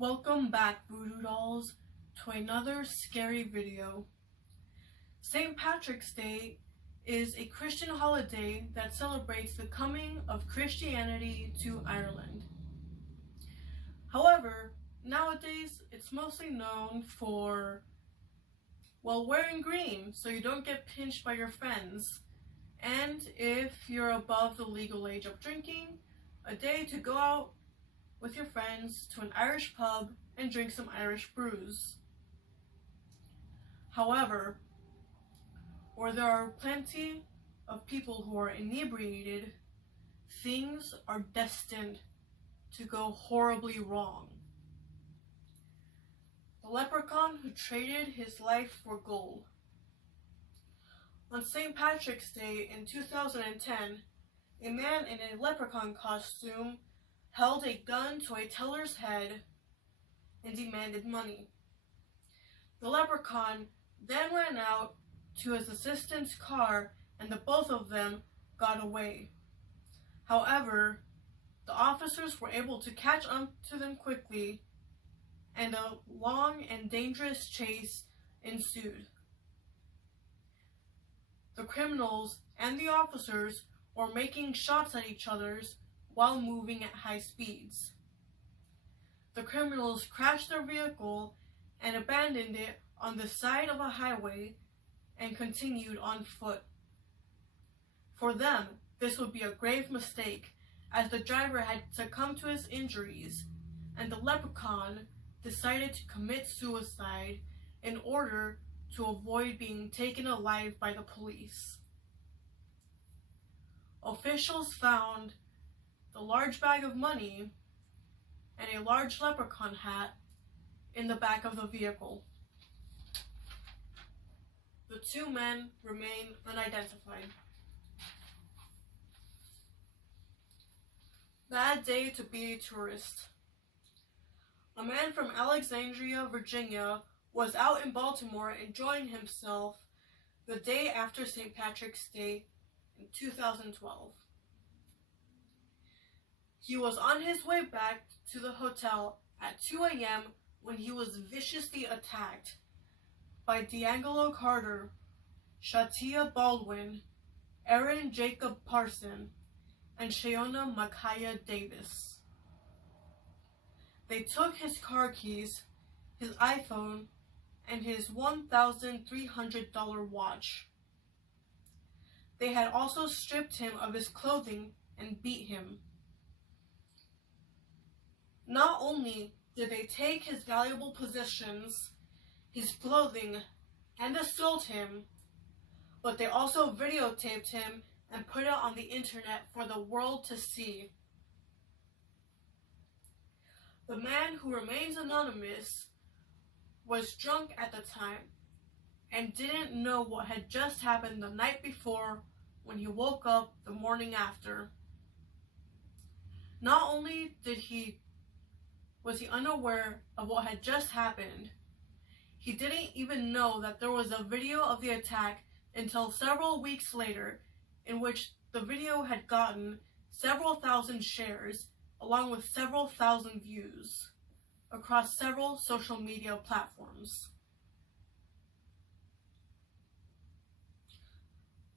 Welcome back, Voodoo Dolls, to another scary video. St. Patrick's Day is a Christian holiday that celebrates the coming of Christianity to Ireland. However, nowadays it's mostly known for, wearing green so you don't get pinched by your friends, and if you're above the legal age of drinking, a day to go out with your friends to an Irish pub and drink some Irish brews. However, where there are plenty of people who are inebriated, things are destined to go horribly wrong. The leprechaun who traded his life for gold. On St. Patrick's Day in 2010, a man in a leprechaun costume held a gun to a teller's head and demanded money. The leprechaun then ran out to his assistant's car and the both of them got away. However, the officers were able to catch up to them quickly and a long and dangerous chase ensued. The criminals and the officers were making shots at each other while moving at high speeds. The criminals crashed their vehicle and abandoned it on the side of a highway and continued on foot. For them, this would be a grave mistake, as the driver had succumbed to his injuries, and the leprechaun decided to commit suicide in order to avoid being taken alive by the police. Officials found the large bag of money and a large leprechaun hat in the back of the vehicle. The two men remain unidentified. Bad day to be a tourist. A man from Alexandria, Virginia, was out in Baltimore enjoying himself the day after St. Patrick's Day in 2012. He was on his way back to the hotel at 2 a.m. when he was viciously attacked by D'Angelo Carter, Shatia Baldwin, Aaron Jacob Parson, and Shayona Micaiah Davis. They took his car keys, his iPhone, and his $1,300 watch. They had also stripped him of his clothing and beat him. Not only did they take his valuable possessions, his clothing, and assault him, but they also videotaped him and put it on the internet for the world to see. The man, who remains anonymous, was drunk at the time and didn't know what had just happened the night before when he woke up the morning after. Not only was he unaware of what had just happened, he didn't even know that there was a video of the attack until several weeks later, in which the video had gotten several thousand shares along with several thousand views across several social media platforms.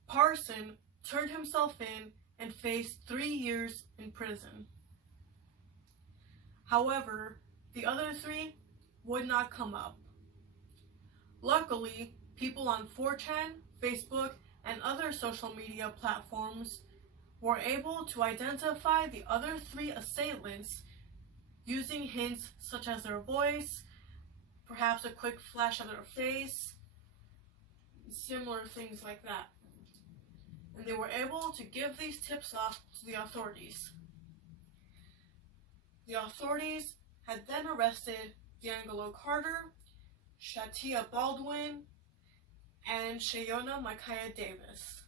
Parson turned himself in and faced 3 years in prison. However, the other three would not come up. Luckily, people on 4chan, Facebook, and other social media platforms were able to identify the other three assailants using hints such as their voice, perhaps a quick flash of their face, similar things like that. And they were able to give these tips off to the authorities. The authorities had then arrested D'Angelo Carter, Shatia Baldwin, and Shayona Micaiah Davis.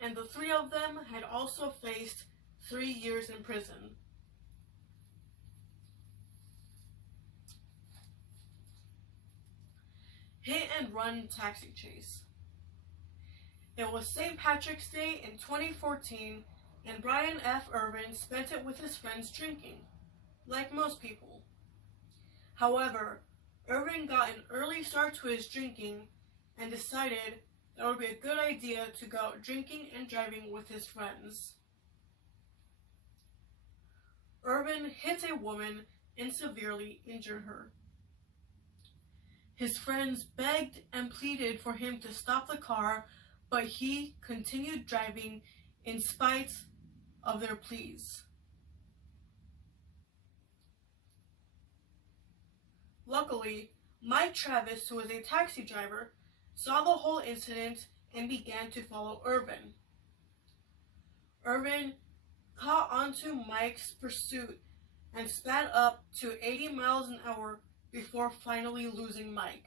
And the three of them had also faced 3 years in prison. Hit and run taxi chase. It was St. Patrick's Day in 2014, and Brian F. Irvin spent it with his friends drinking. like most people. However, Irvin got an early start to his drinking and decided that it would be a good idea to go out drinking and driving with his friends. Irvin hit a woman and severely injured her. His friends begged and pleaded for him to stop the car, but he continued driving in spite of their pleas. Luckily, Mike Travis, who was a taxi driver, saw the whole incident and began to follow Irvin. Irvin caught onto Mike's pursuit and sped up to 80 miles an hour before finally losing Mike.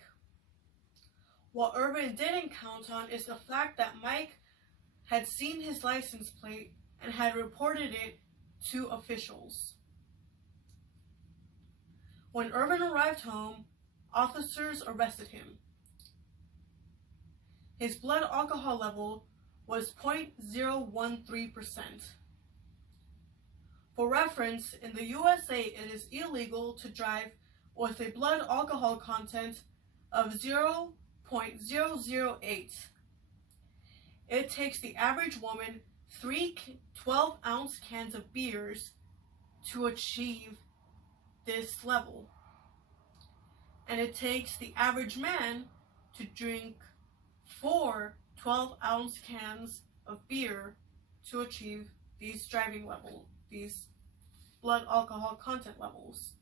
What Irvin didn't count on is the fact that Mike had seen his license plate and had reported it to officials. When Irvin arrived home, officers arrested him. His blood alcohol level was 0.013%. For reference, in the USA, it is illegal to drive with a blood alcohol content of 0.008. It takes the average woman 3 12-ounce cans of beers to achieve this level. And it takes the average man to drink 4 12-ounce cans of beer to achieve these driving levels, these blood alcohol content levels.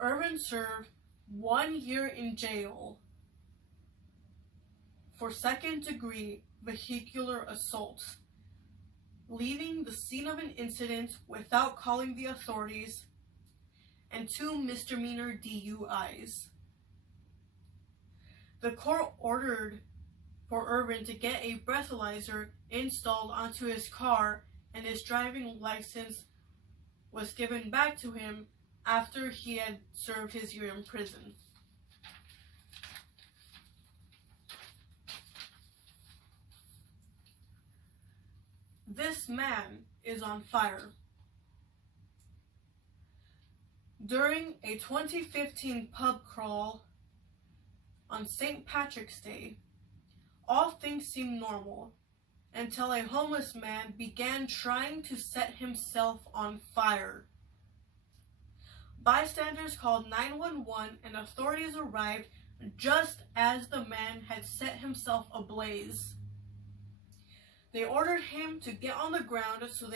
Irvin served 1 year in jail for second-degree vehicular assault, leaving the scene of an incident without calling the authorities, and 2 misdemeanor DUIs. The court ordered for Irvin to get a breathalyzer installed onto his car, and his driving license was given back to him after he had served his year in prison. This man is on fire. During a 2015 pub crawl on St. Patrick's Day, all things seemed normal until a homeless man began trying to set himself on fire. Bystanders called 911 and authorities arrived just as the man had set himself ablaze. They ordered him to get on the ground so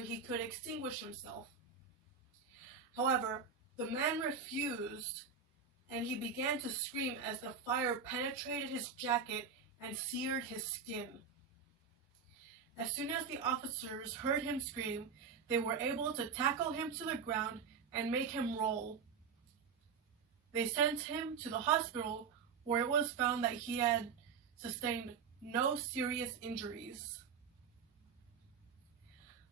he could extinguish himself. However, the man refused, and he began to scream as the fire penetrated his jacket and seared his skin. As soon as the officers heard him scream, they were able to tackle him to the ground and make him roll. They sent him to the hospital, where it was found that he had sustained no serious injuries.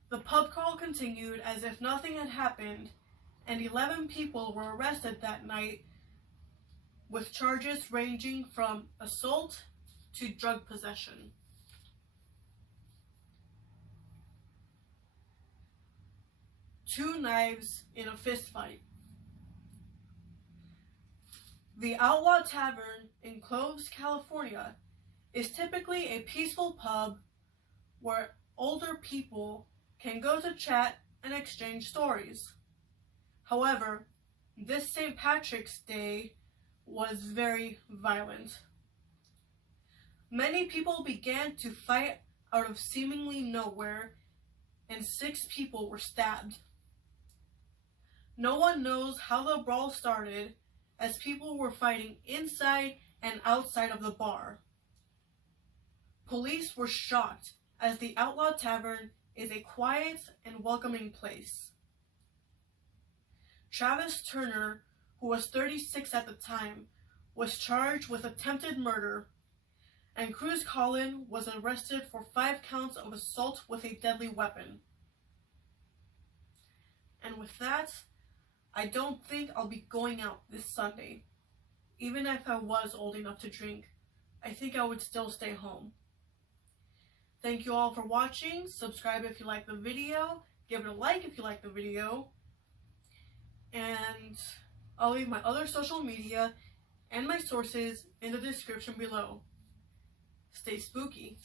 The pub crawl continued as if nothing had happened, and 11 people were arrested that night with charges ranging from assault to drug possession. Two knives in a fistfight. The Outlaw Tavern in Cloves, California is typically a peaceful pub where older people can go to chat and exchange stories. However, this St. Patrick's Day was very violent. Many people began to fight out of seemingly nowhere, and 6 people were stabbed. No one knows how the brawl started, as people were fighting inside and outside of the bar. Police were shocked, as the Outlaw Tavern is a quiet and welcoming place. Travis Turner, who was 36 at the time, was charged with attempted murder, and Cruz Collin was arrested for 5 counts of assault with a deadly weapon. And with that, I don't think I'll be going out this Sunday. Even if I was old enough to drink, I think I would still stay home. Thank you all for watching. Subscribe if you like the video. Give it a like if you like the video. And I'll leave my other social media and my sources in the description below. Stay spooky.